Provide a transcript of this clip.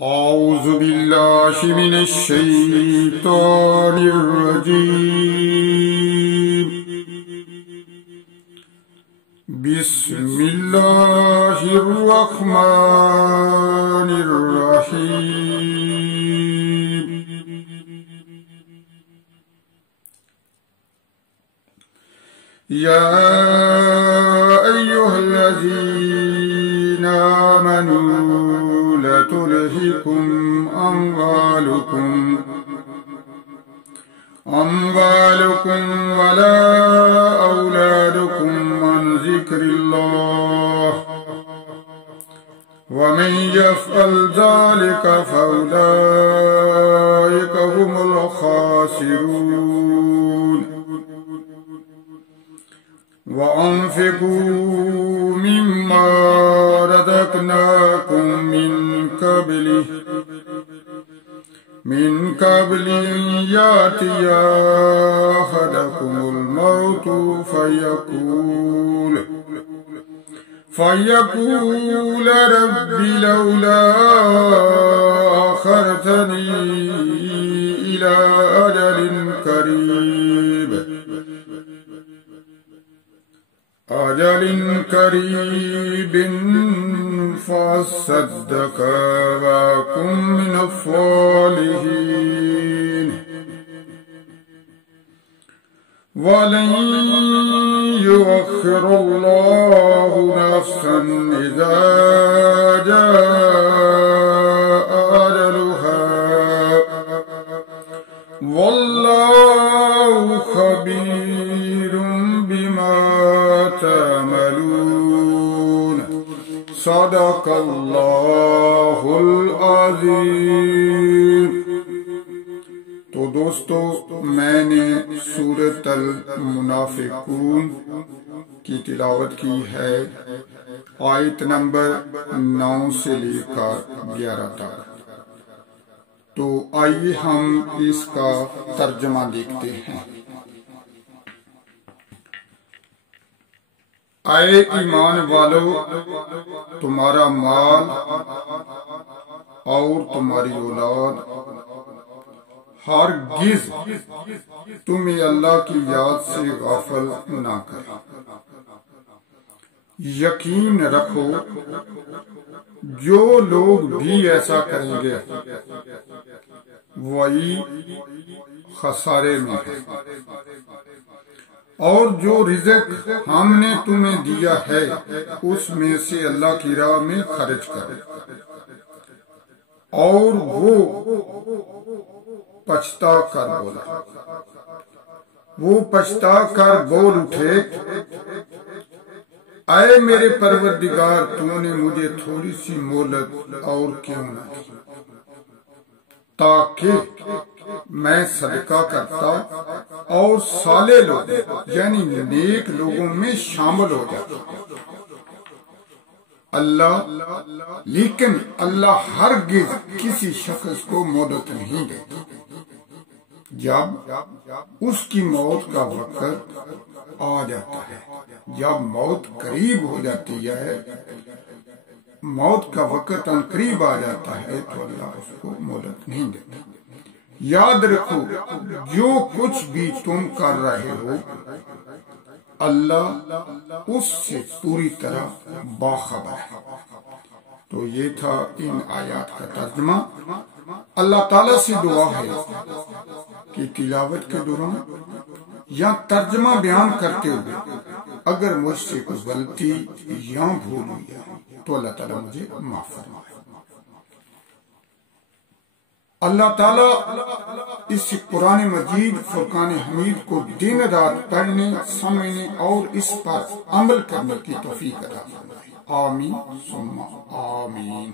أعوذ بالله من الشيطان الرجيم. بسم الله الرحمن الرحيم. يا أيها الذين آمنوا لا تلهكم أموالكم ولا أولادكم عن ذكر الله ومن يفعل ذلك فأولئك هم الخاسرون. وأنفقوا مما رزقناكم من قبل أن يأتي أحدكم الموت فيقول رب لولا أخرتني إلى أجل قريب فأصدق وأكن من الصالحين. ولن يؤخر الله نفسا إذا جاء أجلها والله خبير بما تعملون. صدق اللہ العظیم. تو دوستو، میں نے سورۃ المنافقون کی تلاوت کی ہے آیت نمبر 9 سے لے کر 11 تک. تو آئیے ہم اس کا ترجمہ دیکھتے ہیں. اے ایمان والو، تمہارا مال اور تمہاری اولاد ہرگز تمہیں اللہ کی یاد سے غافل نہ کرے. یقین رکھو جو لوگ بھی ایسا کریں گے وہی خسارے میں ہے. اور جو رزق ہم نے تمہیں دیا ہے اس میں سے اللہ کی راہ میں خرچ کرے اور وہ پچھتا کر بول اٹھے، اے میرے پروردگار، تو نے مجھے تھوڑی سی مہلت اور کیوں نہ دی تاکہ میں صدقہ کرتا اور صالح لوگ یعنی نیک لوگوں میں شامل ہو جاتا. لیکن اللہ ہرگز کسی شخص کو مہلت نہیں دیتا. جب اس کی موت کا وقت آ جاتا ہے، جب موت قریب ہو جاتی ہے، موت کا وقت قریب آ جاتا ہے تو اللہ اس کو مہلت نہیں دیتا. یاد رکھو جو کچھ بھی تم کر رہے ہو اللہ اس سے پوری طرح باخبر ہے. تو یہ تھا ان آیات کا ترجمہ. اللہ تعالیٰ سے دعا ہے کہ تلاوت کے دوران یا ترجمہ بیان کرتے ہوئے اگر مجھ سے کوئی غلطی یا بھول ہوئی تو اللہ تعالیٰ مجھے معاف فرمائے. اللہ تعالیٰ اس قرآن مجید فرقان حمید کو دن رات پڑھنے، سمجھنے اور اس پر عمل کرنے کی توفیق عطا فرمائے. آمین ثم آمین.